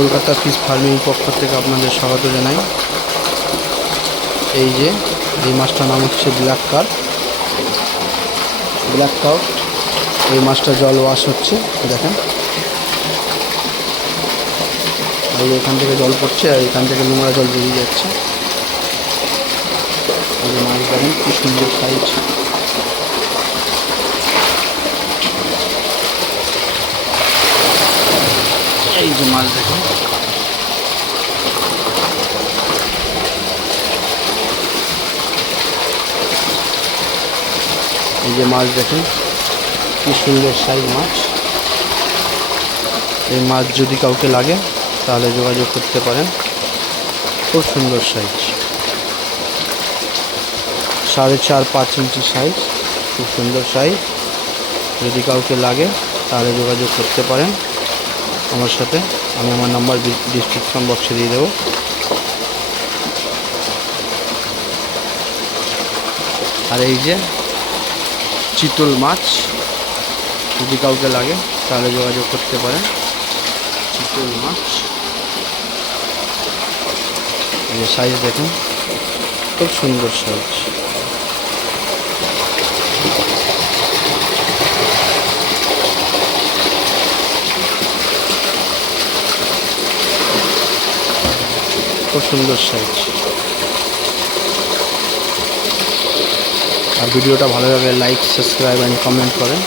Kolkata fish farming পক্ষ থেকে আপনাদের স্বাগত জানাই। এই যে এই মাছটার নাম হচ্ছে ব্ল্যাক কাউট। এই মাছটা জল ওয়াশ হচ্ছে, দেখেন। আর এখান থেকে জল পড়ছে আর এখান থেকে নোংরা জল বেরিয়ে যাচ্ছে। এই যে মাছ দেখেন কি সুন্দর সাইজ। এই যে মাছ দেখেন, এই যে মাছ দেখেন কি সুন্দর সাইজ মাছ। এই মাছ যদি কাউকে লাগে তাহলে যোগাযোগ করতে পারেন। খুব সুন্দর সাইজ, 4.5-5 ইঞ্চি সাইজ, খুব সুন্দর সাইজ। যদি কাউকে লাগে তাহলে যোগাযোগ করতে পারেন আমার সাথে। আমি আমার নাম্বার ডিসক্রিপশন বক্সে দিয়ে দেবো। আর এই যে চিতল মাছ, যদি কাউকে লাগে তাহলে যোগাযোগ করতে পারেন। চিতল মাছ, এই যে সাইজ দেখুন, খুব সুন্দর সাইজ। খুব সুন্দর সাইজ। আর ভিডিওটা ভালো লাগলে লাইক, সাবস্ক্রাইব অ্যান্ড কমেন্ট করেন।